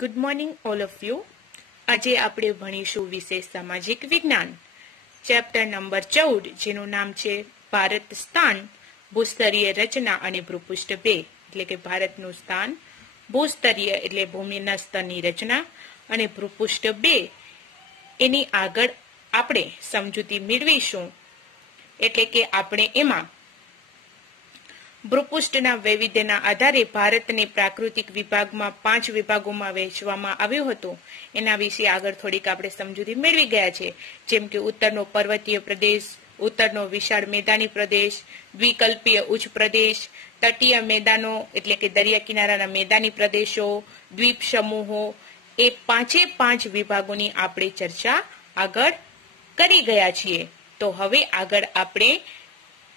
Good morning all of you. આજે આપણે ભણીશું વિષય સામાજિક વિજ્ઞાન, ચેપ્ટર નંબર 14, જેનું નામ છે ભારત સ્થાન, ભૂસ્તરીય રચના અને ભૂપૃષ્ઠ 2, એટલે કે ભારતનું સ્થાન, ભૂસ્તરીય એટલે ભૂમિના સ્તરની રચના અને ભૂપૃષ્ઠ 2 એની આગળ આપણે સમજૂતી મેળવીશું. એટલે કે આપણે એમાં ભૂપૃષ્ઠના વૈવિધ્યના આધારે ભારતને પ્રાકૃતિક વિભાગમાં 5 વિભાગોમાં વહેંચવામાં આવ્યું હતું. એના વિશે આગળ થોડીક આપણે સમજૂતી મેળવી ગયા છે. જેમ કે ઉત્તરનો પર્વતીય પ્રદેશ, ઉત્તરનો વિશાળ મેદાની પ્રદેશ, દ્વિકલ્પીય ઉચ્ચ પ્રદેશ, તટીય મેદાનો એટલે કે દરિયા કિનારાના મેદાની પ્રદેશો, દ્વીપ સમૂહો, એ 5 વિભાગોની આપણે ચર્ચા આગળ કરી ગયા છીએ. તો હવે આગળ આપણે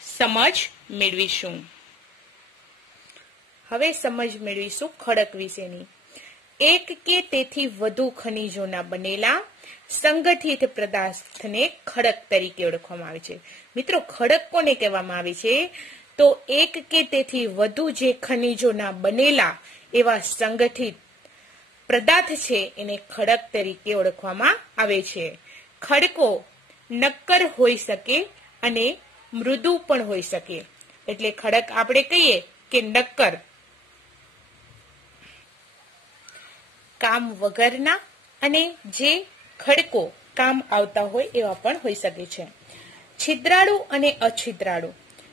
સમજ મેળવીશું. હવે સમજ મેળવીશું ખડક વિશેની. એક કે તેથી વધુ ખનિજોના બનેલા સંગઠિત પદાર્થને ખડક તરીકે ઓળખવામાં આવે છે. મિત્રો, ખડક કોને કહેવામાં આવે છે? તો એક કે તેથી વધુ જે ખનિજોના બનેલા એવા સંગઠિત પદાર્થ છે એને ખડક તરીકે ઓળખવામાં આવે છે. ખડકો નક્કર હોઈ શકે અને મૃદુ પણ હોઈ શકે. એટલે ખડક આપણે કહીએ કે નક્કર, કામ વગરના, અને જે ખડકો કામ આવતા હોય એવા પણ હોઈ શકે છે. છિદ્રાળુ અને અછિદ્રાળુ,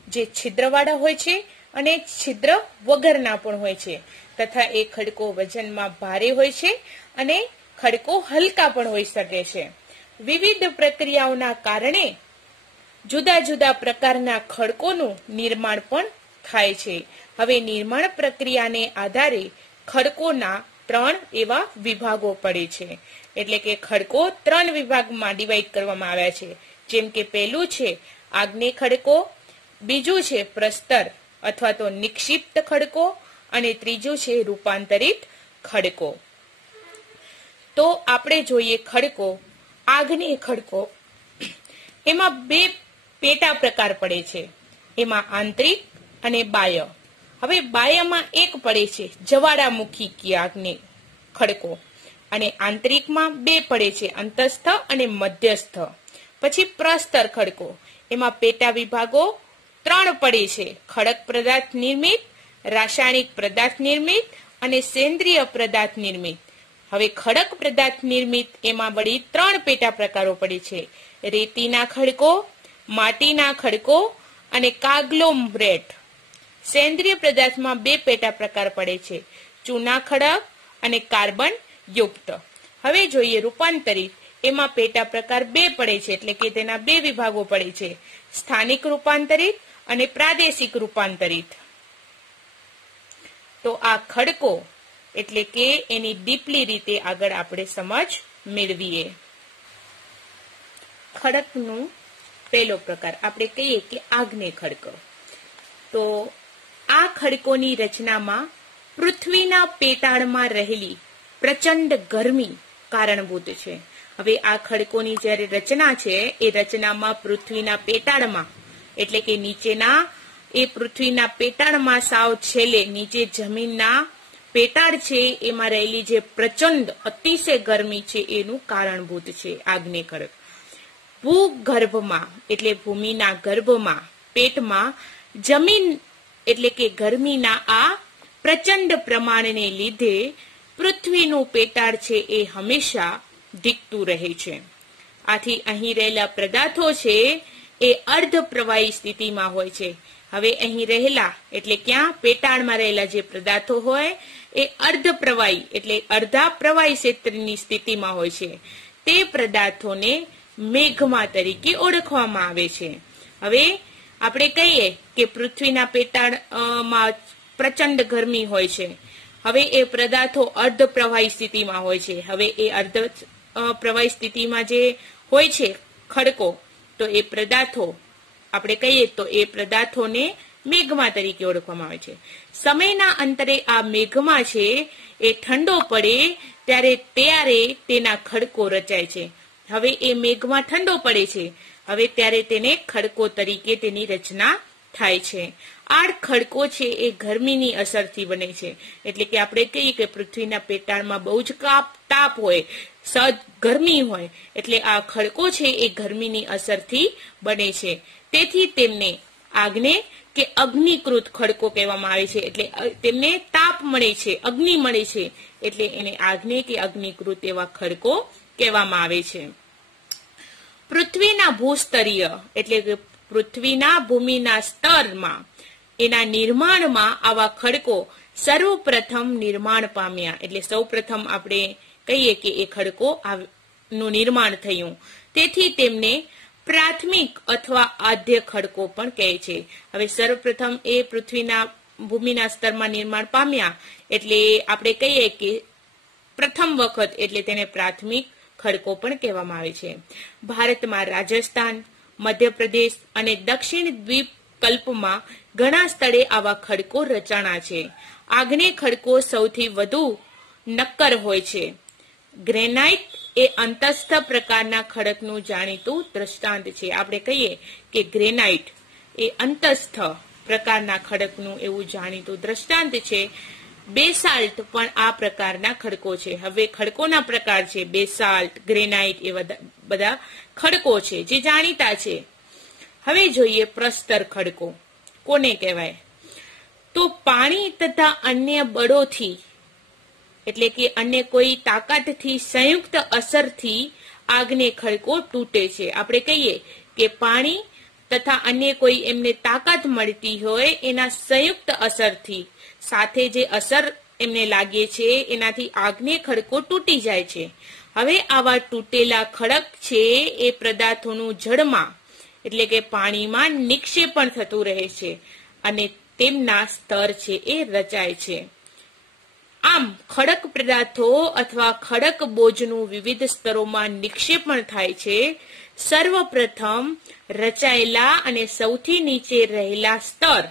જે છિદ્રવાળા હોય છે અને છિદ્ર વગરના પણ હોય છે. તથા એ ખડકો વજનમાં ભારે હોય છે અને ખડકો હલકા પણ હોઈ શકે છે. વિવિધ પ્રક્રિયાઓના કારણે જુદા જુદા પ્રકારના ખડકોનું નિર્માણ પણ થાય છે. હવે નિર્માણ પ્રક્રિયાને આધારે ખડકોના 3 એવા વિભાગો પડે છે. એટલે કે ખડકો 3 વિભાગમાં ડિવાઈડ કરવામાં આવ્યા છે. જેમ કે પહેલું છે આગ્નેય ખડકો, બીજું છે પ્રસ્તર અથવા તો નિક્ષિપ્ત ખડકો, અને ત્રીજું છે રૂપાંતરિત ખડકો. તો આપણે જોઈએ ખડકો. આગ્નેય ખડકો, એમાં 2 પેટા પ્રકાર પડે છે. એમાં આંતરિક અને બાહ્ય. હવે બાહ્યમાં એક પડે છે જ્વાળામુખી આગ્નેય ખડકો, અને આંતરિકમાં 2 પડે છે, અંતસ્થ અને મધ્યસ્થ. પછી પ્રસ્તર ખડકો, એમાં પેટા વિભાગો 3 પડે છે: ખડક પદાર્થ નિર્મિત, રાસાયણિક પદાર્થ નિર્મિત અને સેન્દ્રિય પદાર્થ નિર્મિત. હવે ખડક પદાર્થ નિર્મિત એમાં વળી 3 પેટા પ્રકારો પડે છે: રેતીના ખડકો, માટીના ખડકો અને કાગ્લોમરેટ. સેન્દ્રિય પદાર્થમાં 2 પેટા પ્રકાર પડે છે: ચૂના ખડક અને કાર્બન યુક્ત. હવે જોઈએ રૂપાંતરિત. એમાં પેટા પ્રકાર 2 પડે છે, એટલે કે તેના 2 વિભાગો પડે છે: સ્થાનિક રૂપાંતરિત અને પ્રાદેશિક રૂપાંતરિત. તો આ ખડકો એટલે કે એની ડીપલી રીતે આગળ આપણે સમજ મેળવીએ. ખડકનું પહેલો પ્રકાર આપણે કહીએ કે આગ્નેય ખડકો. તો આ ખડકોની રચનામાં પૃથ્વીના પેટાળમાં રહેલી પ્રચંડ ગરમી કારણભૂત છે. હવે આ ખડકોની જ્યારે રચના છે એ રચનામાં પૃથ્વીના પેટાળમાં એટલે કે નીચેના એ પૃથ્વીના પેટાળમાં સાવ છેલ્લે નીચે જમીનના પેટાળ છે એમાં રહેલી જે પ્રચંડ અતિશય ગરમી છે એનું કારણભૂત છે આગ્નેય ખડક. ભૂગર્ભમાં એટલે ભૂમિના ગર્ભમાં પેટમાં જમીન એટલે કે ગરમીના આ પ્રચંડ પ્રમાણને લીધે પૃથ્વીનું પેટાળ છે એ હંમેશા ધીકતું રહે છે. આથી અહીં રહેલા પદાર્થો છે એ અર્ધ પ્રવાહી સ્થિતિમાં હોય છે. હવે અહીં રહેલા એટલે ક્યાં પેટાળમાં રહેલા જે પદાર્થો હોય એ અર્ધ પ્રવાહી એટલે અડધા પ્રવાહી ક્ષેત્રની સ્થિતિમાં હોય છે. તે પદાર્થોને મેઘમા તરીકે ઓળખવામાં આવે છે. હવે આપણે કહીએ કે પૃથ્વીના પેટાળમાં પ્રચંડ ગરમી હોય છે. હવે એ પદાર્થો અર્ધ પ્રવાહી સ્થિતિમાં હોય છે. હવે એ અર્ધ પ્રવાહી સ્થિતિમાં જે હોય છે ખડકો, તો એ પદાર્થો આપણે કહીએ તો એ પદાર્થોને મેઘમા તરીકે ઓળખવામાં આવે છે. સમયના અંતરે આ મેઘમા છે એ ઠંડો પડે ત્યારે તેના ખડકો રચાય છે. હવે એ મેઘમા ઠંડો પડે છે, હવે ત્યારે તેને ખડકો તરીકે તેની રચના થાય છે. આ ખડકો છે એ ગરમીની અસરથી બને છે. એટલે કે આપણે કહીએ કે પૃથ્વીના પેટાળમાં બહુ જ તાપ હોય, સજ ગરમી હોય, એટલે આ ખડકો છે એ ગરમીની અસરથી બને છે. તેથી તેમને આગને કે અગ્નિકૃત ખડકો કહેવામાં આવે છે. એટલે તેમને તાપ મળે છે, અગ્નિ મળે છે, એટલે એને આગને કે અગ્નિકૃત એવા ખડકો કહેવામાં આવે છે. પૃથ્વીના ભૂસ્તરીય એટલે કે પૃથ્વીના ભૂમિના સ્તરમાં એના નિર્માણમાં આવા ખડકો સર્વપ્રથમ નિર્માણ પામ્યા. એટલે સૌપ્રથમ આપણે કહીએ કે એ ખડકો નું નિર્માણ થયું. તેથી તેમને પ્રાથમિક અથવા આદ્ય ખડકો પણ કહે છે. હવે સર્વપ્રથમ એ પૃથ્વીના ભૂમિના સ્તરમાં નિર્માણ પામ્યા એટલે આપણે કહીએ કે પ્રથમ વખત, એટલે તેને પ્રાથમિક ખડકો પણ કહેવામાં આવે છે. ભારતમાં રાજસ્થાન, મધ્યપ્રદેશ અને દક્ષિણ દ્વીપકલ્પમાં ઘણા સ્થળે આવા ખડકો રચાણા છે. આગ્નેય ખડકો સૌથી વધુ નક્કર હોય છે. ગ્રેનાઇટ એ અંતસ્થ પ્રકારના ખડકનું જાણીતું દ્રષ્ટાંત છે. આપણે કહીએ કે ગ્રેનાઇટ એ અંતસ્થ પ્રકારના ખડકનું એવું જાણીતું દ્રષ્ટાંત છે. બેસાલ્ટ પણ આ પ્રકારના ખડકો છે. હવે ખડકોના પ્રકાર છે બેસાલ્ટ, ગ્રેનાઇટ, એ બધા ખડકો છે જે જાણીતા છે. હવે જોઈએ પ્રસ્તર ખડકો કોને કહેવાય. તો પાણી તથા અન્ય બળોથી એટલે કે અન્ય કોઈ તાકાતથી સંયુક્ત અસરથી આગને ખડકો તૂટે છે. આપણે કહીએ કે પાણી તથા અન્ય કોઈ એમને તાકાત મળતી હોય એના સંયુક્ત અસરથી સાથે જે અસર એમને લાગે છે એનાથી આગને ખડકો તૂટી જાય છે. હવે આવા તૂટેલા ખડક છે એ પદાર્થોનું જળમાં એટલે કે પાણીમાં નિક્ષેપણ થતું રહે છે અને તેમના સ્તર છે એ રચાય છે. આમ ખડક પદાર્થો અથવા ખડક બોજનું વિવિધ સ્તરોમાં નિક્ષેપણ થાય છે. સર્વપ્રથમ રચાયેલા અને સૌથી નીચે રહેલા સ્તર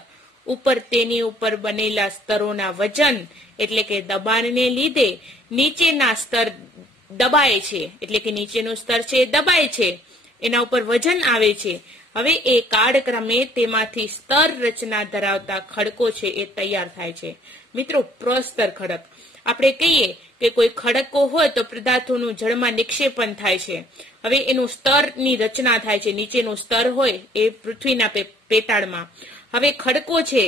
ઉપર તેની ઉપર બનેલા સ્તરોના વજન એટલે કે દબાણને લીધે નીચેના સ્તર દબાય છે. એટલે કે નીચેનું સ્તર છે દબાય છે, એના ઉપર વજન આવે છે. હવે એ કાળક્રમે તેમાંથી સ્તર રચના ધરાવતા ખડકો છે એ તૈયાર થાય છે. મિત્રો, પ્રસ્તર ખડક આપણે કહીએ કે કોઈ ખડકો હોય તો પદાર્થોનું જળમાં નિક્ષેપણ થાય છે. હવે એનું સ્તરની રચના થાય છે. નીચેનું સ્તર હોય એ પૃથ્વીના પેટાળમાં. હવે ખડકો છે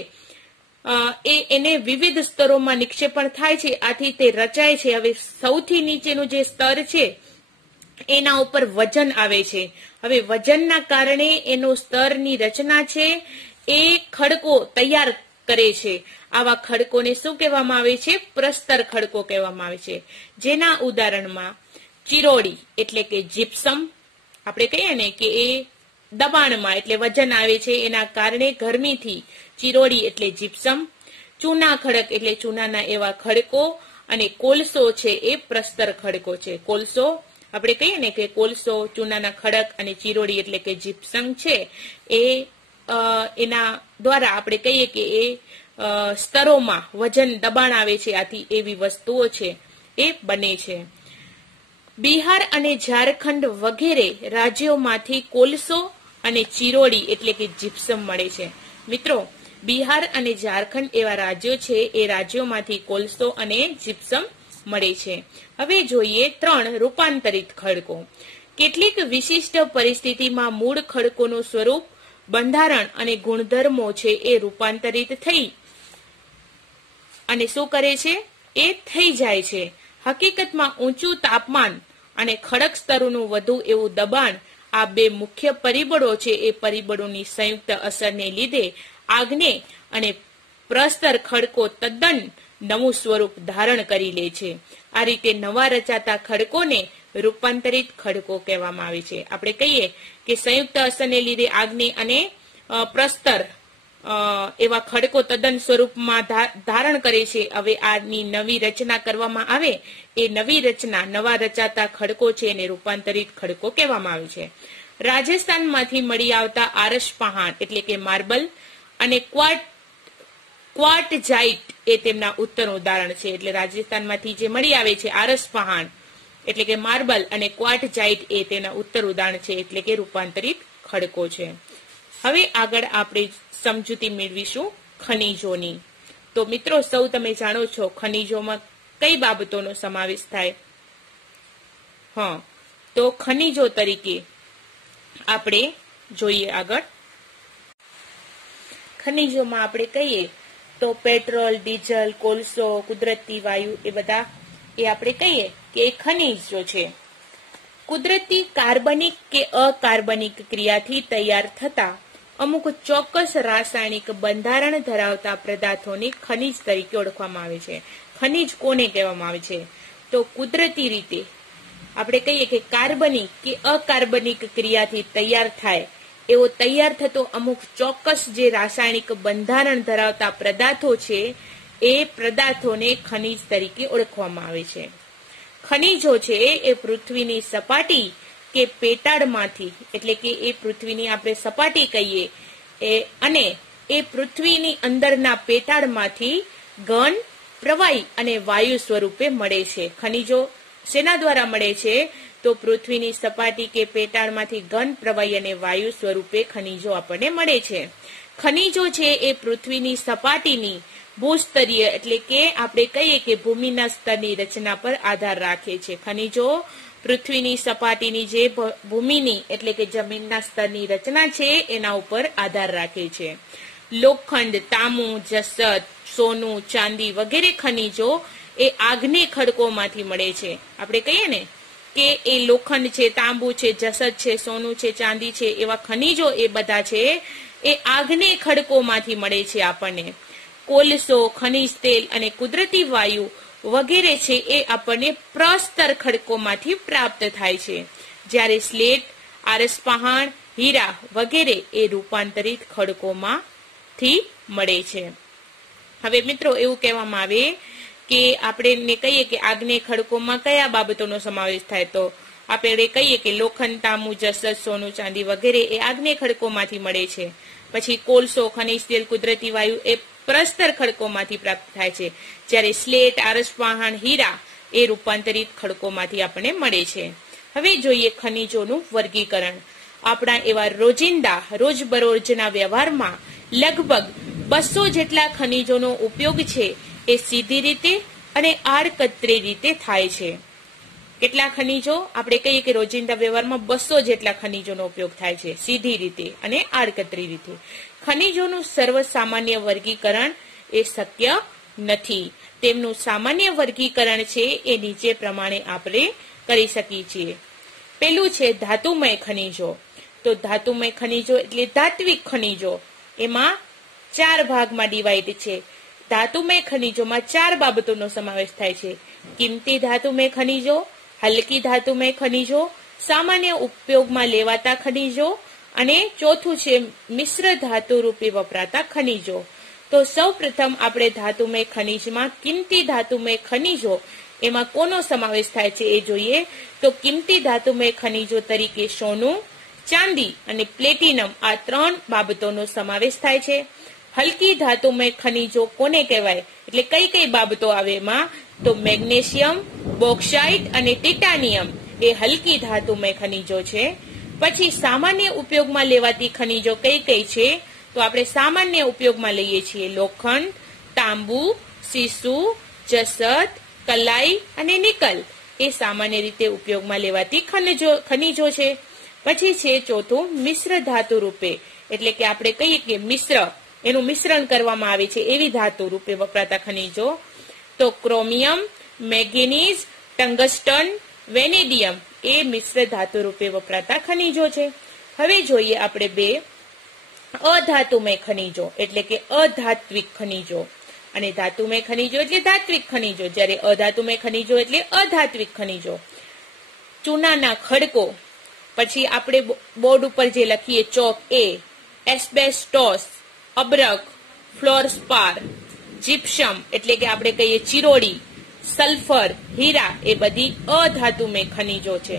એને વિવિધ સ્તરોમાં નિક્ષેપણ થાય છે, આથી તે રચાય છે. હવે સૌથી નીચેનું જે સ્તર છે એના ઉપર વજન આવે છે. હવે વજનના કારણે એનો સ્તરની રચના છે એ ખડકો તૈયાર કરે છે. આવા ખડકોને શું કહેવામાં આવે છે? પ્રસ્તર ખડકો કહેવામાં આવે છે. જેના ઉદાહરણમાં ચિરોડી એટલે કે જીપ્સમ, આપણે કહીએ ને કે એ દબાણમાં એટલે વજન આવે છે એના કારણે ગરમીથી ચિરોડી એટલે જીપ્સમ, ચૂના ખડક એટલે ચૂનાના એવા ખડકો, અને કોલસો છે એ પ્રસ્તર ખડકો છે. કોલસો આપણે કહીએ ને કે કોલસો, ચૂનાના ખડક અને ચિરોડી એટલે કે જીપ્સમ છે એ એના દ્વારા આપણે કહીએ કે એ સ્તરોમાં વજન દબાણ આવે છે, આથી એવી વસ્તુઓ છે એ બને છે. બિહાર અને ઝારખંડ વગેરે રાજ્યોમાંથી કોલસો અને ચિરોડી એટલે કે જીપ્સમ મળે છે. મિત્રો, બિહાર અને ઝારખંડ એવા રાજ્યો છે એ રાજ્યોમાંથી કોલસો અને જીપ્સમ મળે છે. હવે જોઈએ 3 રૂપાંતરિત ખડકો. કેટલીક વિશિષ્ટ પરિસ્થિતિમાં મૂળ ખડકોનું સ્વરૂપ, બંધારણ અને ગુણધર્મો છે એ રૂપાંતરિત થઈ અને શું કરે છે? એ થઈ જાય છે. હકીકતમાં ઊંચું તાપમાન અને ખડક સ્તરોનું વધુ એવું દબાણ આ બે મુખ્ય પરિબળો છે. એ પરિબળોની સંયુક્ત અસરને લીધે આગને અને પ્રસ્તર ખડકો તદ્દન નવું સ્વરૂપ ધારણ કરી લે છે. આ રીતે નવા રચાતા ખડકોને રૂપાંતરિત ખડકો કહેવામાં આવે છે. આપણે કહીએ કે સંયુક્ત અસરને લીધે આગને અને પ્રસ્તર એવા ખડકો તદ્દન સ્વરૂપમાં ધારણ કરે છે. હવે આની નવી રચના કરવામાં આવે એ નવી રચના નવા રચાતા ખડકો છે એને રૂપાંતરિત ખડકો કહેવામાં આવે છે. રાજસ્થાનમાંથી મળી આવતા આરસ પહાણ એટલે કે માર્બલ અને ક્વાર્ટઝાઇટ એ તેમના ઉત્તર ઉદાહરણ છે. એટલે રાજસ્થાનમાંથી જે મળી આવે છે આરસ પહાણ એટલે કે માર્બલ અને ક્વાર્ટઝાઇટ એ તેના ઉત્તર ઉદાહરણ છે, એટલે કે રૂપાંતરિત ખડકો છે. હવે આગળ આપણે સમજૂતી મેળવીશું ખનિજોની. તો મિત્રો, સૌ તમે જાણો છો ખનિજોમાં કઈ બાબતોનો સમાવેશ થાય? તો ખનિજો તરીકે આપણે જોઈએ આગળ. ખનિજોમાં આપણે કહીએ તો પેટ્રોલ, ડીઝલ, કોલસો, કુદરતી વાયુ એ બધા આપણે કહીએ કે એ ખનિજો છે. કુદરતી કાર્બનિક કે અકાર્બનિક ક્રિયાથી તૈયાર થતા અમુક ચોક્કસ રાસાયણિક બંધારણ ધરાવતા પદાર્થોને ખનિજ તરીકે ઓળખવામાં આવે છે. ખનિજ કોને કહેવામાં આવે છે? તો કુદરતી રીતે આપણે કહીએ કે કાર્બનિક કે અકાર્બનિક ક્રિયાથી તૈયાર થાય એવો તૈયાર થતો અમુક ચોક્કસ જે રાસાયણિક બંધારણ ધરાવતા પદાર્થો છે એ પદાર્થોને ખનિજ તરીકે ઓળખવામાં આવે છે. ખનિજો છે એ પૃથ્વીની સપાટી કે પેટાળમાંથી, એટલે કે એ પૃથ્વીની આપણે સપાટી કહીએ અને એ પૃથ્વીની અંદરના પેટાળમાંથી ઘન, પ્રવાહી અને વાયુ સ્વરૂપે મળે છે. ખનિજો શેના દ્વારા મળે છે? તો પૃથ્વીની સપાટી કે પેટાળમાંથી ઘન, પ્રવાહી અને વાયુ સ્વરૂપે ખનિજો આપણને મળે છે. ખનિજો છે એ પૃથ્વીની સપાટીની ભૂસ્તરીય, એટલે કે આપણે કહીએ કે ભૂમિના સ્તરની રચના પર આધાર રાખે છે. ખનિજો પૃથ્વીની સપાટીની જે ભૂમિની એટલે કે જમીનના સ્તરની રચના છે એના ઉપર આધાર રાખે છે. લોખંડ, તાંબુ, જસત, સોનું, ચાંદી વગેરે ખનિજો એ આગ્નેય ખડકોમાંથી મળે છે. આપણે કહીએ ને કે એ લોખંડ છે, તાંબુ છે, જસત છે, સોનું છે, ચાંદી છે, એવા ખનિજો એ બધા છે એ આગ્નેય ખડકોમાંથી મળે છે આપણને. કોલસો, ખનિજ તેલ અને કુદરતી વાયુ વગેરે છે એ આપણને પ્રસ્તર ખડકોમાંથી પ્રાપ્ત થાય છે. જ્યારે સ્લેટ, આરસપહાણ, હીરા વગેરે એ રૂપાંતરિત ખડકોમાંથી મળે છે. હવે મિત્રો, એવું કહેવામાં આવે કે આપણે કહીએ કે આગ્નેય ખડકોમાં કયા બાબતોનો સમાવેશ થાય? તો આપણે કહીએ કે લોખંડ, તાંબુ, જસત, સોનું, ચાંદી વગેરે એ આગ્નેય ખડકોમાંથી મળે છે. પછી કોલસો, ખનિજ તેલ, કુદરતી વાયુ એ પ્રસ્તર ખડકોમાંથી પ્રાપ્ત થાય છે. જ્યારે સ્લેટ, આરસપહાણ, હીરા એ રૂપાંતરિત ખડકોમાંથી આપણને મળે છે. હવે જોઈએ ખનિજોનું વર્ગીકરણ. આપણા એવા રોજિંદા રોજબરોજના વ્યવહારમાં લગભગ 200 જેટલા ખનિજોનો ઉપયોગ છે એ સીધી રીતે અને આડકતરી રીતે થાય છે. કેટલા ખનિજો? આપણે કહીએ કે રોજિંદા વ્યવહારમાં 200 જેટલા ખનિજોનો ઉપયોગ થાય છે સીધી રીતે અને આડકતરી રીતે. ખનિજોનું સર્વસામાન્ય વર્ગીકરણ એ શક્ય નથી. તેમનું સામાન્ય વર્ગીકરણ છે એ નીચે પ્રમાણે આપણે કરી શકીએ છીએ. પેલું છે ધાતુમય ખનિજો. તો ધાતુમય ખનિજો એટલે ધાત્વિક ખનિજો. એમાં 4 ભાગમાં ડિવાઈડ છે. ધાતુમય ખનિજોમાં 4 બાબતોનો સમાવેશ થાય છે. કિંમતી ધાતુમય ખનિજો, હલકી ધાતુમય ખનિજો, સામાન્ય ઉપયોગમાં લેવાતા ખનિજો અને ચોથું છે મિશ્ર ધાતુ રૂપે વપરાતા ખનિજો. તો સૌ પ્રથમ આપણે ધાતુમય ખનિજમાં કિંમતી ધાતુમય ખનિજો એમાં કોનો સમાવેશ થાય છે એ જોઈએ. તો કિંમતી ધાતુમય ખનિજો તરીકે સોનું, ચાંદી અને પ્લેટિનમ આ 3 બાબતોનો સમાવેશ થાય છે. હલકી ધાતુમય ખનિજો કોને કહેવાય? એટલે કઈ કઈ બાબતો આવે એમાં? તો મેગ્નેશિયમ, બોક્સાઇટ અને ટિટાનિયમ એ હલકી ધાતુમય ખનિજો છે. પછી સામાન્ય ઉપયોગમાં લેવાતી ખનિજો કઈ કઈ છે? તો આપણે સામાન્ય ઉપયોગમાં લઈએ છીએ લોખંડ, તાંબુ, સીસુ, જસત, કલાઈ અને નિકલ એ સામાન્ય રીતે ઉપયોગમાં લેવાતી ખનિજો છે. પછી છે ચોથું મિશ્ર ધાતુ રૂપે, એટલે કે આપણે કહીએ કે એનું મિશ્રણ કરવામાં આવે છે એવી ધાતુ રૂપે વપરાતા ખનિજો. તો ક્રોમિયમ, મેંગેનીઝ, ટંગસ્ટન, વેનેડિયમ એ મિશ્ર ધાતુ રૂપે વપરાતા ખનિજો છે. હવે જોઈએ આપણે 2 અધાતુમય ખનિજો એટલે કે અધાત્વિક ખનિજો. અને ધાતુમય ખનિજો એટલે ધાત્વિક ખનિજો, જ્યારે અધાતુમય ખનિજો એટલે અધાત્વિક ખનિજો. ચૂનાના ખડકો, પછી આપણે બોર્ડ ઉપર જે લખીએ ચોક એ, એસ્બેસ્ટોસ, અબરક, ફ્લોરસ્પાર, જીપ્સમ એટલે કે આપણે કહીએ ચિરોડી, સલ્ફર, હીરા એ બધી અધાતુમય ખનિજો છે.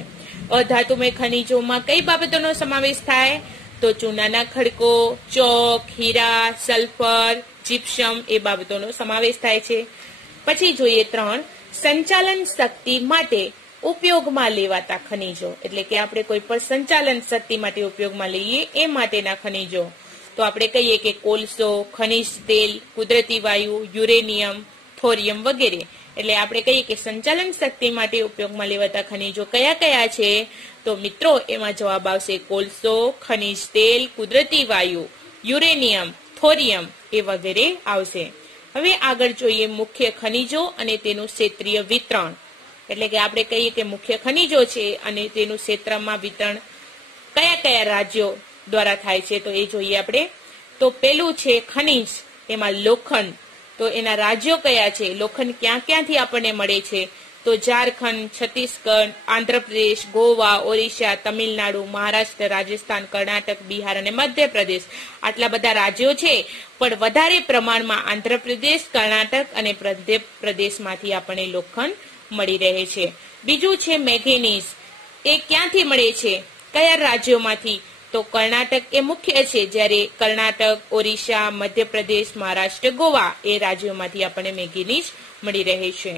અધાતુમય ખનિજોમાં કઈ બાબતોનો સમાવેશ થાય? તો ચૂનાના ખડકો, ચોક, હીરા, સલ્ફર, જીપ્સમ એ બાબતોનો સમાવેશ થાય છે. પછી જોઈએ 3 સંચાલન શક્તિ માટે ઉપયોગમાં લેવાતા ખનિજો, એટલે કે આપણે કોઈ પણ સંચાલન શક્તિ માટે ઉપયોગમાં લઈએ એ માટેના ખનિજો, તો આપણે કહીએ કે કોલસો, ખનિજ તેલ, કુદરતી વાયુ, યુરેનિયમ, થોરિયમ વગેરે. એટલે આપણે કહીએ કે સંચાલન શક્તિ માટે ઉપયોગમાં લેવાતા ખનિજો કયા કયા છે? તો મિત્રો એમાં જવાબ આવશે કોલસો, ખનિજ તેલ, કુદરતી વાયુ, યુરેનિયમ, થોરિયમ એ વગેરે આવશે. હવે આગળ જોઈએ મુખ્ય ખનિજો અને તેનું ક્ષેત્રીય વિતરણ. એટલે કે આપણે કહીએ કે મુખ્ય ખનિજો છે અને તેનું ક્ષેત્રમાં વિતરણ કયા કયા રાજ્યો દ્વારા થાય છે, તો એ જોઈએ આપણે. તો પેલું છે ખનિજ, એમાં લોખંડ. તો એના રાજ્યો કયા છે? લોખંડ ક્યાં ક્યાંથી આપણને મળે છે? તો ઝારખંડ, છત્તીસગઢ, આંધ્રપ્રદેશ, ગોવા, ઓરિસ્સા, તમિલનાડુ, મહારાષ્ટ્ર, રાજસ્થાન, કર્ણાટક, બિહાર અને મધ્યપ્રદેશ. આટલા બધા રાજ્યો છે, પણ વધારે પ્રમાણમાં આંધ્રપ્રદેશ, કર્ણાટક અને મધ્યપ્રદેશમાંથી આપણને લોખંડ મળી રહે છે. બીજું છે મેંગેનીઝ. એ ક્યાંથી મળે છે? કયા રાજ્યોમાંથી? તો કર્ણાટક એ મુખ્ય છે, જ્યારે કર્ણાટક, ઓરિસ્સા, મધ્યપ્રદેશ, મહારાષ્ટ્ર, ગોવા એ રાજ્યોમાંથી આપણને મેંગેનીઝ મળી રહે છે.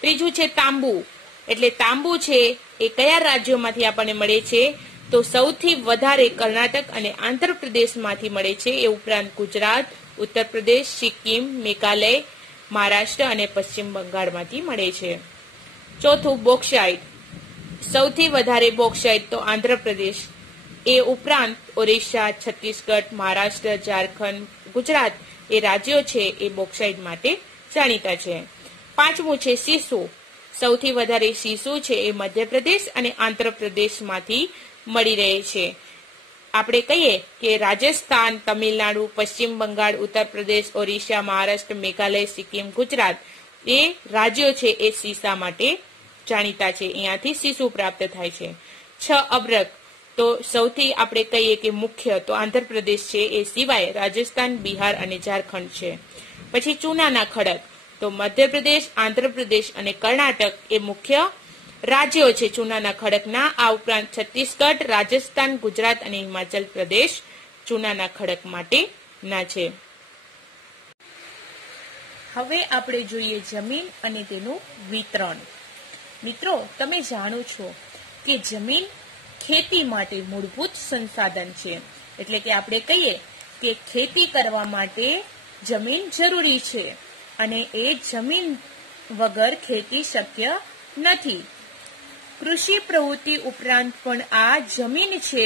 ત્રીજું છે તાંબુ. એટલે તાંબુ છે એ કયા રાજ્યોમાંથી આપણને મળે છે? તો સૌથી વધારે કર્ણાટક અને આંધ્રપ્રદેશમાંથી મળે છે. એ ઉપરાંત ગુજરાત, ઉત્તર પ્રદેશ, સિક્કિમ, મેઘાલય, મહારાષ્ટ્ર અને પશ્ચિમ બંગાળમાંથી મળે છે. ચોથું બોક્સાઇટ. સૌથી વધારે બોક્સાઇટ તો આંધ્રપ્રદેશ, એ ઉપરાંત ઓરિસ્સા, છત્તીસગઢ, મહારાષ્ટ્ર, ઝારખંડ, ગુજરાત એ રાજ્યો છે એ બોક્સાઇટ માટે જાણીતા છે. પાંચમું છે સીસુ. સૌથી વધારે સીસુ છે એ મધ્યપ્રદેશ અને આંધ્રપ્રદેશમાંથી મળી રહે છે. આપણે કહીએ કે રાજસ્થાન, તમિલનાડુ, પશ્ચિમ બંગાળ, ઉત્તર પ્રદેશ, ઓરિસ્સા, મહારાષ્ટ્ર, મેઘાલય, સિક્કિમ, ગુજરાત એ રાજ્યો છે એ સીસા માટે જાણીતા છે. અહીંયાથી સીસુ પ્રાપ્ત થાય છે. 6 અબરખ. તો સૌથી આપણે કહીએ કે મુખ્ય તો આંધ્રપ્રદેશ છે, એ સિવાય રાજસ્થાન, બિહાર અને ઝારખંડ છે. પછી ચૂનાના ખડક. તો મધ્યપ્રદેશ, આંધ્રપ્રદેશ અને કર્ણાટક એ મુખ્ય રાજ્યો છે ચૂનાના ખડકના. આ ઉપરાંત છત્તીસગઢ, રાજસ્થાન, ગુજરાત અને હિમાચલ પ્રદેશ ચૂનાના ખડક માટે ના છે. હવે આપણે જોઈએ જમીન અને તેનું વિતરણ. મિત્રો, તમે જાણો છો કે જમીન ખેતી માટે મૂળભૂત સંસાધન છે. એટલે કે આપણે કહીએ કે ખેતી કરવા માટે જમીન જરૂરી છે અને એ જમીન વગર ખેતી શક્ય નથી. કૃષિ પ્રવૃત્તિ ઉપરાંત પણ આ જમીન છે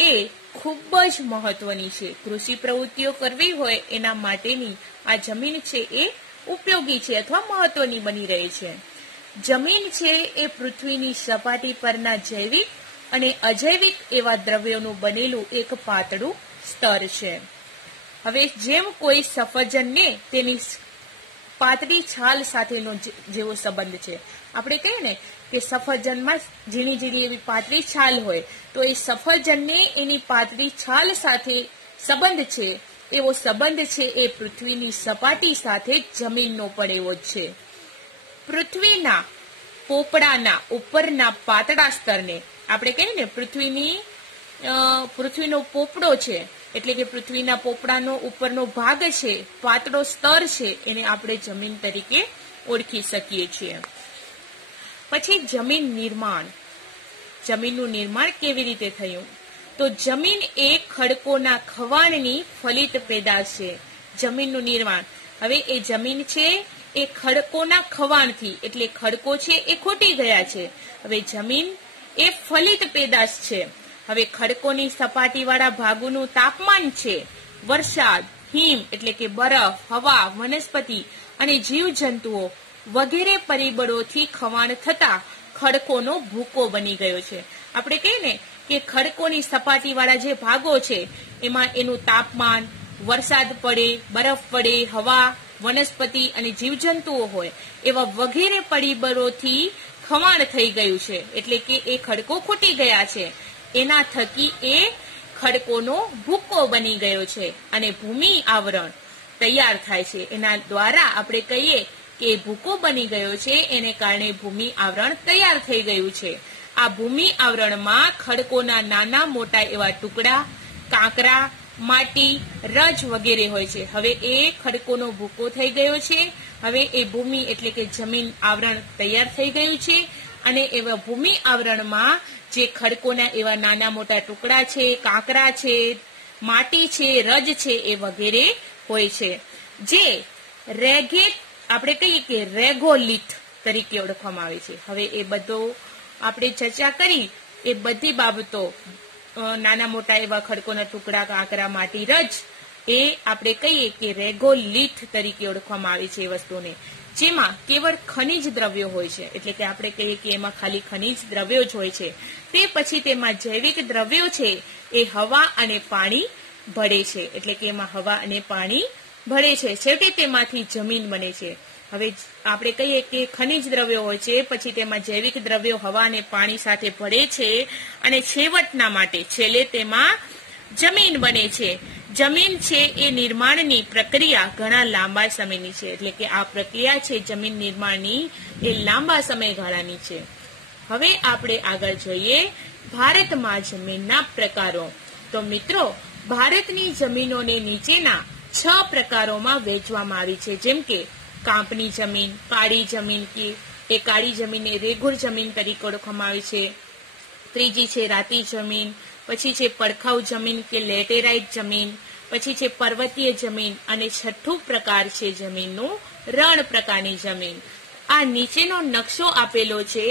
એ ખૂબ જ મહત્વની છે. કૃષિ પ્રવૃત્તિઓ કરવી હોય એના માટેની આ જમીન છે એ ઉપયોગી છે અથવા મહત્વની બની રહે છે. જમીન છે એ પૃથ્વીની સપાટી પરના જૈવિક અને અજૈવિક એવા દ્રવ્યોનું બનેલું એક પાતળું સ્તર છે. હવે જેમ કોઈ સફરજનને તેની પાતળી છાલ સાથેનો જેવો સંબંધ છે. આપણે કહીએ ને કે સફરજનમાં ઝીણી ઝીણી એવી પાતળી છાલ હોય, તો એ સફરજનને એની પાતળી છાલ સાથે સંબંધ છે, એવો સંબંધ છે એ પૃથ્વીની સપાટી સાથે જમીનનો પણ એવો જ છે. પૃથ્વીના પોપડાના ઉપરના પાતળા સ્તરને આપણે કહીએ ને પૃથ્વીનો પોપડો છે, એટલે કે પૃથ્વીના પોપડાનો ઉપરનો ભાગ છે, પાતળો સ્તર છે, એને આપણે જમીન તરીકે ઓળખી શકીએ છીએ. પછી જમીન નિર્માણ. જમીનનું નિર્માણ કેવી રીતે થયું? તો જમીન એ ખડકોના ખવાણની ફલિત પેદાશ છે. જમીનનું નિર્માણ. હવે એ જમીન છે એ ખડકોના ખવાણથી, એટલે ખડકો છે એ ખોટી ગયા છે. હવે જમીન એ ફલિત પેદાશ છે. હવે ખડકોની સપાટીવાળા ભાગોનું તાપમાન છે, વરસાદ, હિમ એટલે કે બરફ, હવા, વનસ્પતિ અને જીવજંતુઓ વગેરે પરિબળોથી ખવાણ થતા ખડકોનો ભૂકો બની ગયો છે. આપણે કહીએ ને કે ખડકોની સપાટીવાળા જે ભાગો છે એમાં એનું તાપમાન, વરસાદ પડે, બરફ પડે, હવા, વનસ્પતિ અને જીવજંતુઓ હોય એવા વગેરે પરિબળોથી ખવાણ થઈ ગયું છે, એટલે કે એ ખડકો ખૂટી ગયા છે. એના થકી એ ખડકોનો ભૂકો બની ગયો છે અને ભૂમિ આવરણ તૈયાર થાય છે. એના દ્વારા આપણે કહીએ કે ભૂકો બની ગયો છે, એને કારણે ભૂમિ આવરણ તૈયાર થઈ ગયું છે. આ ભૂમિ આવરણમાં ખડકોના નાના મોટા એવા ટુકડા, કાંકરા, માટી, રજ વગેરે હોય છે. હવે એ ખડકોનો ભૂકો થઈ ગયો છે. હવે એ ભૂમિ એટલે કે જમીન આવરણ તૈયાર થઈ ગયું છે અને એવા ભૂમિ આવરણમાં જે ખડકોના એવા નાના મોટા ટુકડા છે, કાંકરા છે, માટી છે, રજ છે, એ વગેરે હોય છે, જે રેગેટ આપણે કહીએ કે રેગોલિથ તરીકે ઓળખવામાં આવે છે. હવે એ બધો આપણે ચર્ચા કરી, એ બધી બાબતો નાના મોટા એવા ખડકોના ટુકડા, કાંકરા, માટી, રજ એ આપણે કહીએ કે રેગોલિથ તરીકે ઓળખવામાં આવે છે એ વસ્તુને, જેમાં કેવળ ખનિજ દ્રવ્યો હોય છે. એટલે કે આપણે કહીએ કે એમાં ખાલી ખનિજ દ્રવ્યો જ હોય છે. તે પછી તેમાં જૈવિક દ્રવ્યો છે એ હવા અને પાણી ભળે છે. એટલે કે એમાં હવા અને પાણી ભળે છે. છેવટે તેમાંથી જમીન બને છે. હવે આપણે કહીએ કે ખનિજ દ્રવ્યો હોય છે, પછી તેમાં જૈવિક દ્રવ્યો હવા અને પાણી સાથે ભળે છે, અને છેવટના માટે છેલ્લે તેમાં જમીન બને છે. જમીન છે એ નિર્માણની પ્રક્રિયા ઘણા લાંબા સમયની છે. એટલે કે આ પ્રક્રિયા છે જમીન નિર્માણની એ લાંબા સમયગાળાની છે. હવે આપણે આગળ જોઈએ ભારતમાં જમીનના પ્રકારો. તો મિત્રો, ભારતની જમીનોને નીચેના 6 પ્રકારોમાં વહેંચવામાં આવી છે. જેમ કે કાંપની જમીન, કાળી જમીન, કે એ કાળી જમીનને રેગુર જમીન તરીકે ઓળખવામાં આવે છે. ત્રીજી છે રાતી જમીન, પછી છે પડખાઉ જમીન કે લેટેરાઇટ જમીન, પછી છે પર્વતીય જમીન, અને છઠ્ઠું પ્રકાર છે જમીનનું રણ પ્રકારની જમીન. આ નીચેનો નકશો આપેલો છે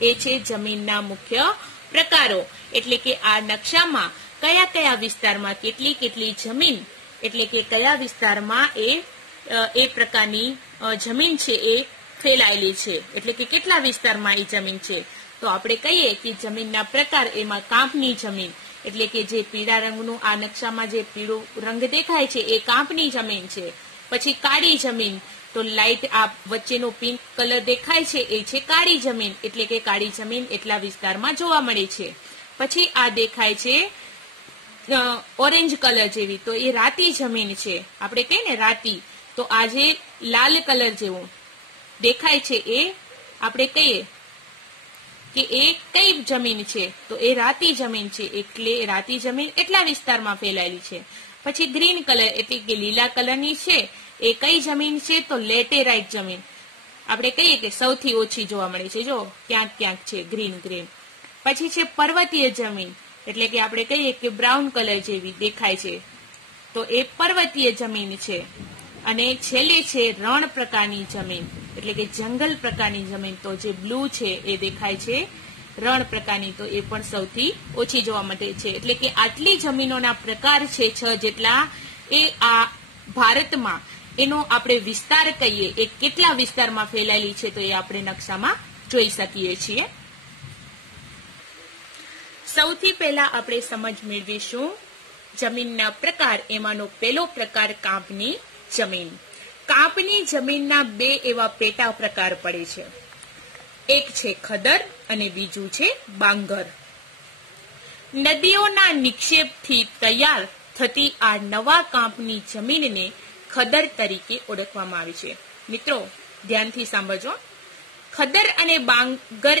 એ છે જમીનના મુખ્ય પ્રકારો. એટલે કે આ નકશામાં કયા કયા વિસ્તારમાં કેટલી કેટલી જમીન, એટલે કે કયા વિસ્તારમાં એ પ્રકારની જમીન છે એ ફેલાયેલી છે, એટલે કે કેટલા વિસ્તારમાં એ જમીન છે. તો આપણે કહીએ કે જમીનના પ્રકાર એમાં કાંપની જમીન, એટલે કે જે પીળા રંગનું આ નકશામાં જે પીળો રંગ દેખાય છે એ કાંપની જમીન છે. પછી કાળી જમીન, તો લાઇટ આ વચ્ચેનો પિંક કલર દેખાય છે એ છે કાળી જમીન, એટલે કે કાળી જમીન એટલા વિસ્તારમાં જોવા મળે છે. પછી આ દેખાય છે ઓરેન્જ કલર જેવી, તો એ રાતી જમીન છે. આપણે કહીએ ને રાતી, તો આ જે લાલ કલર જેવું દેખાય છે એ આપણે કહીએ કે એ કઈ જમીન છે, તો એ રાતી જમીન છે. એટલે રાતી જમીન એટલા વિસ્તારમાં ફેલાયેલી છે. પછી ગ્રીન કલર, એટલે કે લીલા કલરની છે, એ કઈ જમીન છે, તો લેટેરાઇટ જમીન. આપણે કહીએ કે સૌથી ઓછી જોવા મળે છે, જો ક્યાંક ક્યાંક છે ગ્રીન. પછી છે પર્વતીય જમીન, એટલે કે આપણે કહીએ કે બ્રાઉન કલર જેવી દેખાય છે, તો એ પર્વતીય જમીન છે. અને છેલ્લે છે રણ પ્રકારની જમીન, એટલે કે જંગલ પ્રકારની જમીન, તો જે બ્લુ છે એ દેખાય છે રણ પ્રકારની, તો એ પણ સૌથી ઓછી જોવા મળે છે. એટલે કે આટલી જમીનોના પ્રકાર છે 6 જેટલા, એ આ ભારતમાં એનો આપણે વિસ્તાર કહીએ એ કેટલા વિસ્તારમાં ફેલાયેલી છે, તો એ આપણે નકશામાં જોઈ શકીએ છીએ. સૌથી પહેલા આપણે સમજ મેળવીશું જમીનના પ્રકાર. એમાંનો પહેલો પ્રકાર કાંપની જમીન. કાંપની જમીનના 2 એવા પેટા પ્રકાર પડે છે. એક છે ખદર અને બીજું છે બાંગર. નદીઓના નિક્ષેપથી તૈયાર થતી આ નવા કાંપની જમીનને ખદર તરીકે ઓળખવામાં આવે છે. મિત્રો ધ્યાનથી સાંભળજો. ખદર અને બાંગર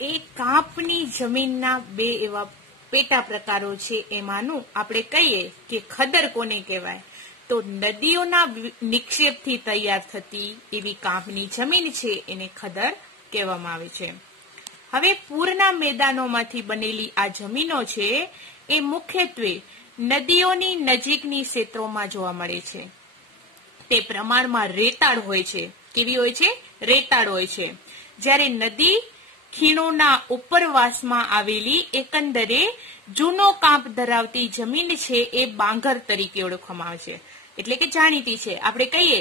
એ કાંપની જમીનના 2 એવા પેટા પ્રકારો છે. એમાંનું આપણે કહીએ કે ખદર કોને કહેવાય, તો નદીઓના નિક્ષેપથી તૈયાર થતી એવી કાંપની જમીન છે એને ખદર કહેવામાં આવે છે. હવે પૂરના મેદાનોમાંથી બનેલી આ જમીનો છે એ મુખ્યત્વે નદીઓની નજીકની ક્ષેત્રોમાં જોવા મળે છે. તે પ્રમાણમાં રેતાળ હોય છે. કેવી હોય છે? રેતાળ હોય છે. જ્યારે નદી ખીણોના ઉપરવાસમાં આવેલી એકંદરે જૂનો કાંપ ધરાવતી જમીન છે એ બાંગર તરીકે ઓળખવામાં આવે છે. એટલે કે જાણીતી છે. આપણે કહીએ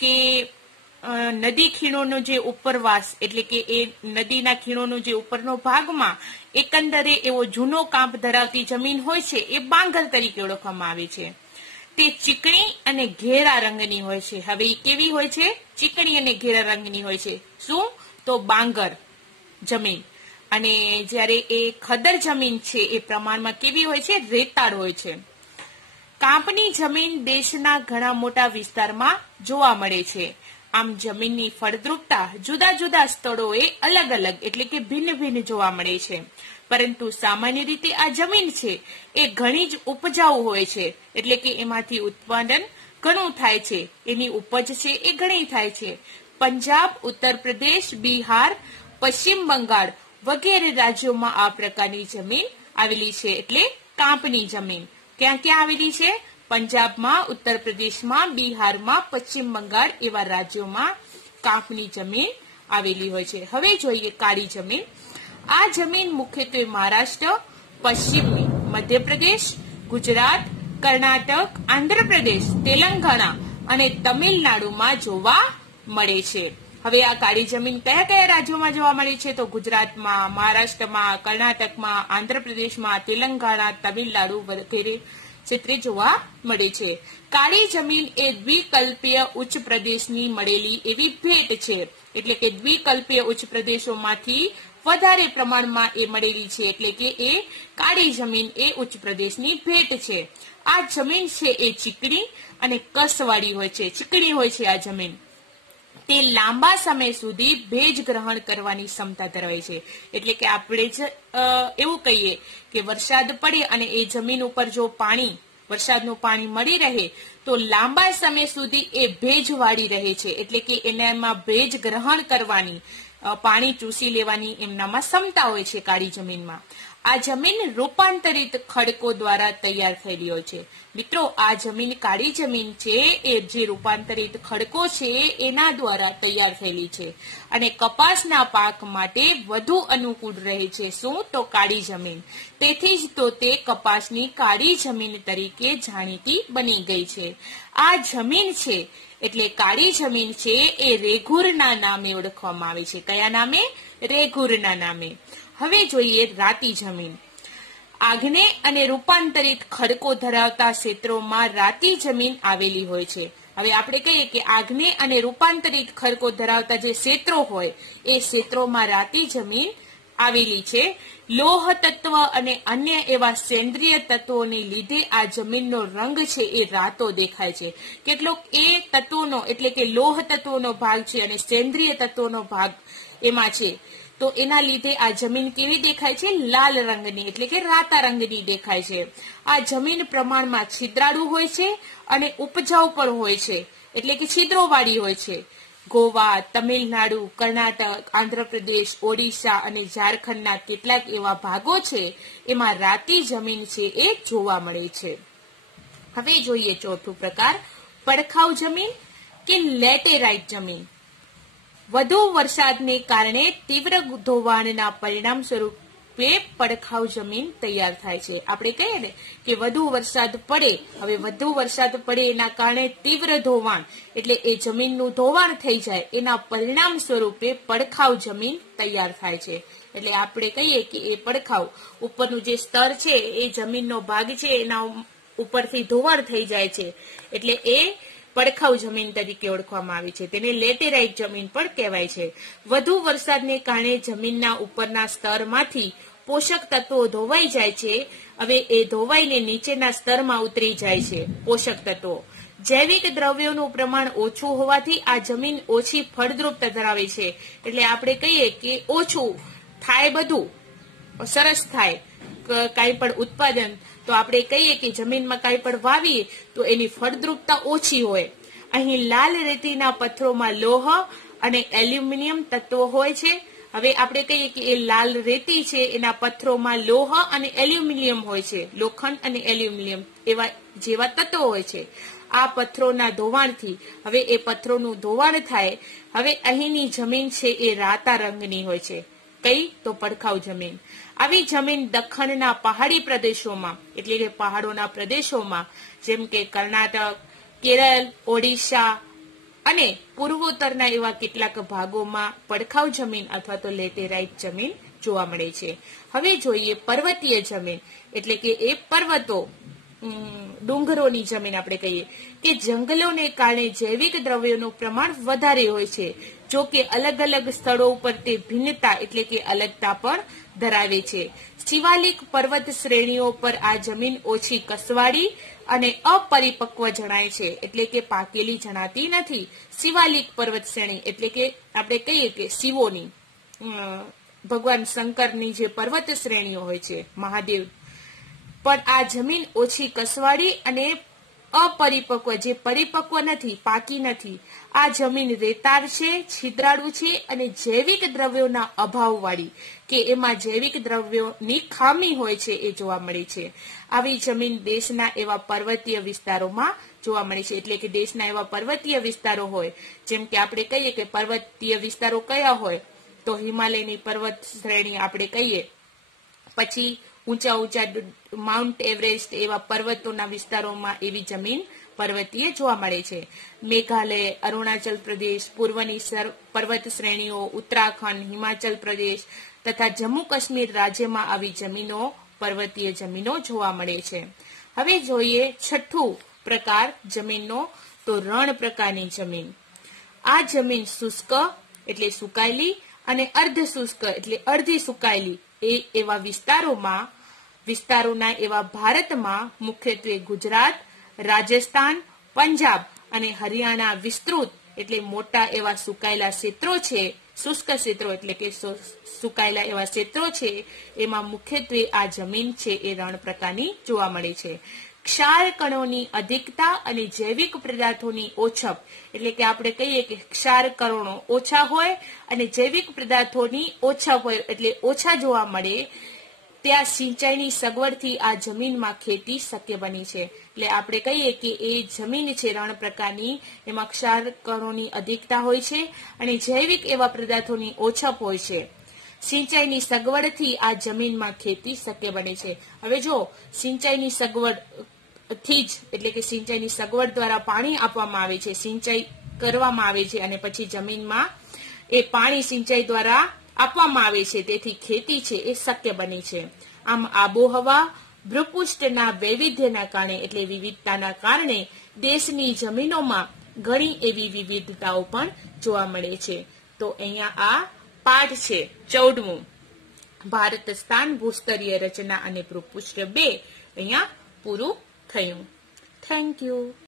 કે નદી ખીણોનો જે ઉપરવાસ, એટલે કે એ નદીના ખીણોનો જે ઉપરનો ભાગમાં એકંદરે એવો જૂનો કાંપ ધરાવતી જમીન હોય છે એ બાંગર તરીકે ઓળખવામાં આવે છે. તે ચીકણી અને ઘેરા રંગની હોય છે. હવે એ કેવી હોય છે? ચીકણી અને ઘેરા રંગની હોય છે. શું? તો બાંગર જમીન. અને જ્યારે એ ખદર જમીન છે એ પ્રમાણમાં કેવી હોય છે? રેતાળ હોય છે. કાંપની જમીન દેશના ઘણા મોટા વિસ્તારમાં જોવા મળે છે. આમ જમીનની ફળદ્રુપતા જુદા જુદા સ્થળોએ અલગ અલગ, એટલે કે ભિન્ન ભિન્ન જોવા મળે છે. પરંતુ સામાન્ય રીતે આ જમીન છે એ ઘણી જ ઉપજાઉ હોય છે. એટલે કે એમાંથી ઉત્પાદન ઘણું થાય છે, એની ઉપજ છે એ ઘણી થાય છે. પંજાબ, ઉત્તર પ્રદેશ, બિહાર, પશ્ચિમ બંગાળ વગેરે રાજ્યોમાં આ પ્રકારની જમીન આવેલી છે, એટલે કાંપની જમીન. ક્યાં ક્યાં આવેલી છે? પંજાબમાં, ઉત્તર પ્રદેશમાં, બિહારમાં, પશ્ચિમ બંગાળ એવા રાજ્યોમાં કાંપની જમીન આવેલી હોય છે. હવે જોઈએ કાળી જમીન. આ જમીન મુખ્યત્વે મહારાષ્ટ્ર, પશ્ચિમની મધ્યપ્રદેશ, ગુજરાત, કર્ણાટક, આંધ્રપ્રદેશ, તેલંગાણા અને તમિલનાડુમાં જોવા મળે છે. હવે આ કાળી જમીન કયા કયા રાજ્યોમાં જોવા મળે છે? તો ગુજરાતમાં, મહારાષ્ટ્રમાં, કર્ણાટકમાં, આંધ્રપ્રદેશમાં, તેલંગાણા, તમિલનાડુ વગેરે ક્ષેત્રે જોવા મળે છે. કાળી જમીન એ દ્વિકલ્પીય ઉચ્ચ પ્રદેશની મળેલી એવી ભેટ છે, એટલે કે દ્વિકલ્પીય ઉચ્ચ પ્રદેશોમાંથી વધારે પ્રમાણમાં એ મળેલી છે, એટલે કે એ કાળી જમીન એ ઉચ્ચ પ્રદેશની ભેટ છે. આ જમીન છે એ ચીકણી અને કસવાળી હોય છે. ચીકણી હોય છે આ જમીન. તે લાંબા સમય સુધી ભેજ ગ્રહણ કરવાની ક્ષમતા ધરાવે છે, એટલે કે આપણે જ એવું કહીએ કે વરસાદ પડે અને એ જમીન ઉપર જો વરસાદનું પાણી મળી રહે તો લાંબા સમય સુધી એ ભેજવાળી રહે છે, એટલે કે એનામાં ભેજ ગ્રહણ કરવાની, પાણી ચૂસી લેવાની એમનામાં ક્ષમતા હોય છે કાળી જમીનમાં. આ જમીન રૂપાંતરિત ખડકો દ્વારા તૈયાર થયેલી હોય છે. મિત્રો, આ જમીન કાળી જમીન છે એ જે રૂપાંતરિત ખડકો છે એના દ્વારા તૈયાર થયેલી છે અને કપાસના પાક માટે વધુ અનુકૂળ રહે છે. શું? તો કાળી જમીન. તેથી જ તો તે કપાસની કાળી જમીન તરીકે જાણીતી બની ગઈ છે. આ જમીન છે એટલે કાળી જમીન છે એ રેગુરના નામે ઓળખવામાં આવે છે. કયા નામે? રેગુરના નામે. હવે જોઈએ રાતી જમીન. આગ્નેય અને રૂપાંતરિત ખડકો ધરાવતા ક્ષેત્રોમાં રાતી જમીન આવેલી હોય છે. હવે આપણે કહીએ કે આગ્નેય અને રૂપાંતરિત ખડકો ધરાવતા જે ક્ષેત્રો હોય એ ક્ષેત્રોમાં રાતી જમીન આવેલી છે. લોહ તત્વ અને અન્ય એવા સેન્દ્રિય તત્વોને લીધે આ જમીનનો રંગ છે એ રાતો દેખાય છે. કેટલોક એ તત્વોનો એટલે કે લોહ તત્વોનો ભાગ છે અને સેન્દ્રિય તત્વોનો ભાગ એમાં છે, તો એના લીધે આ જમીન કેવી દેખાય છે? લાલ રંગની, એટલે કે રાતા રંગની દેખાય છે. આ જમીન પ્રમાણમાં છિદ્રાળુ હોય છે અને ઉપજાઉ પણ હોય છે, એટલે કે છિદ્રોવાળી હોય છે. ગોવા, તમિલનાડુ, કર્ણાટક, આંધ્રપ્રદેશ, ઓડિશા અને ઝારખંડના કેટલાક એવા ભાગો છે એમાં રાતી જમીન છે એ જોવા મળે છે. હવે જોઈએ ચોથું પ્રકાર, પડખાઉ જમીન કે લેટેરાઇટ જમીન. વધુ વરસાદને કારણે તીવ્ર ધોવાણના પરિણામ સ્વરૂપે પડખાઉ જમીન તૈયાર થાય છે. આપણે કહીએ ને કે વધુ વરસાદ પડે, હવે વધુ વરસાદ પડે એના કારણે તીવ્ર ધોવાણ એટલે એ જમીનનું ધોવાણ થઈ જાય, એના પરિણામ સ્વરૂપે પડખાઉ જમીન તૈયાર થાય છે. એટલે આપણે કહીએ કે એ પડખાઉ ઉપરનું જે સ્તર છે એ જમીનનો ભાગ છે એના ઉપરથી ધોવાણ થઈ જાય છે, એટલે એ પડખાઉ જમીન તરીકે ઓળખવામાં આવે છે. તેને લેટેરાઇટ જમીન પણ કહેવાય છે. વધુ વરસાદને કારણે જમીનના ઉપરના સ્તરમાંથી પોષક તત્વો ધોવાઈ જાય છે. હવે એ ધોવાઈને નીચેના સ્તરમાં ઉતરી જાય છે પોષક તત્વો. જૈવિક દ્રવ્યોનું પ્રમાણ ઓછું હોવાથી આ જમીન ઓછી ફળદ્રુપતા ધરાવે છે. એટલે આપણે કહીએ કે ઓછું થાય, બધું સરસ થાય, કાંઈ પણ ઉત્પાદન, તો આપણે કહીએ કે જમીનમાં કાંઈ પણ વાવીએ તો એની ફળદ્રુપતા ઓછી હોય. અહીં લાલ રેતીના પથ્થરોમાં લોહ અને એલ્યુમિનિયમ તત્વો હોય છે. હવે આપણે કહીએ કે એ લાલ રેતી છે એના પથ્થરોમાં લોહ અને એલ્યુમિનિયમ હોય છે, લોખંડ અને એલ્યુમિનિયમ એવા જેવા તત્વો હોય છે. આ પથ્થરોના ધોવાણથી હવે એ પથ્થરોનું ધોવાણ થાય. હવે અહીંની જમીન છે એ રાતા રંગની હોય છે. કઈ? તો પડખાઉ જમીન. આવી જમીન દખ્ખણના પહાડી પ્રદેશોમાં એટલે કે પહાડોના પ્રદેશોમાં જેમ કે કર્ણાટક, કેરળ, ઓડિશા અને પૂર્વોત્તરના એવા કેટલાક ભાગોમાં પડખાઉ જમીન અથવા તો લેટેરાઇટ જમીન જોવા મળે છે. હવે જોઈએ પર્વતીય જમીન, એટલે કે એ પર્વતો, ડુંગરોની જમીન આપણે કહીએ કે જંગલોને કારણે જૈવિક દ્રવ્યોનું પ્રમાણ વધારે હોય છે. જો કે અલગ અલગ સ્થળો ઉપર તે ભિન્નતા એટલે કે અલગતા પણ ધરાવે છે. શિવાલિક પર્વત શ્રેણીઓ પર આ જમીન ઓછી કસવાળી અને અપરિપક્વ જણાય છે, એટલે કે પાકેલી જણાતી નથી. શિવાલિક પર્વત શ્રેણી એટલે કે આપણે કહીએ કે શિવોની, ભગવાન શંકરની જે પર્વત શ્રેણીઓ હોય છે, મહાદેવ, પણ આ જમીન ઓછી કસવાળી અને अपरिपक्व जे परिपक्व नहीं, पाकी नहीं। आ जमीन रेताળ છે, છિદ્રાળુ છે અને જૈવિક દ્રવ્યોના અભાવવાળી કે એમાં જૈવિક દ્રવ્યોની ખામી હોય છે એ જોવા મળે છે। આવી જમીન દેશના એવા પર્વતીય વિસ્તારોમાં જોવા મળે છે। એટલે કે દેશના એવા પર્વતીય વિસ્તારો હોય, જેમ કે આપણે કહીએ કે પર્વતીય વિસ્તારો કયા હોય, તો હિમાલયની પર્વત શ્રેણી આપણે કહીએ, પછી ઊંચા ઊંચા માઉન્ટ એવરેસ્ટ એવા પર્વતોના વિસ્તારોમાં એવી જમીન પર્વતીય જોવા મળે છે। મેઘાલય, અરુણાચલ પ્રદેશ, પૂર્વની પર્વત શ્રેણીઓ, ઉત્તરાખંડ, હિમાચલ પ્રદેશ તથા જમ્મુ કાશ્મીર રાજ્યમાં આવી જમીનો પર્વતીય જમીનો જોવા મળે છે। હવે જોઈએ છઠ્ઠું પ્રકાર જમીનનો, તો રણ પ્રકારની જમીન। આ જમીન શુષ્ક એટલે સુકાયેલી અને અર્ધ શુષ્ક એટલે અડધી સુકાયેલી એવા વિસ્તારોના એવા ભારતમાં મુખ્યત્વે ગુજરાત, રાજસ્થાન, પંજાબ અને હરિયાણા વિસ્તૃત એટલે મોટા એવા સુકાયેલા ક્ષેત્રો છે, શુષ્ક ક્ષેત્રો એટલે કે સુકાયેલા એવા ક્ષેત્રો છે, એમાં મુખ્યત્વે આ જમીન છે એ રણ પ્રકારની જોવા મળે છે। ક્ષાર કણોની અધિકતા અને જૈવિક પદાર્થોની ઓછપ એટલે કે આપણે કહીએ કે ક્ષાર કણો ઓછા હોય અને જૈવિક પદાર્થોની ઓછપ હોય એટલે ઓછા જોવા મળે, ત્યાં સિંચાઈની સગવડથી આ જમીનમાં ખેતી શક્ય બની છે। એટલે આપણે કહીએ કે એ જમીન છે રણ પ્રકારની, એમાં ક્ષાર કણોની અધિકતા હોય છે અને જૈવિક એવા પદાર્થોની ઓછપ હોય છે। સિંચાઈની સગવડથી આ જમીનમાં ખેતી શક્ય બને છે। હવે જો સિંચાઈની સગવડથી જ એટલે કે સિંચાઈની સગવડ દ્વારા પાણી આપવામાં આવે છે, સિંચાઈ કરવામાં આવે છે અને પછી જમીનમાં એ પાણી સિંચાઈ દ્વારા આપવામાં આવે છે, તેથી ખેતી છે એ શક્ય બની છે। આમ આબોહવા, ભૂપૃષ્ઠના વૈવિધ્યના કારણે એટલે વિવિધતાના કારણે દેશની જમીનોમાં ઘણી એવી વિવિધતાઓ પણ જોવા મળે છે। તો અહીંયા આ પાઠ છે 14મું, ભારત સ્થાન, ભૂસ્તરીય રચના અને ભૂપૃષ્ઠ 2 અહીંયા પૂરું થયું। Thank you.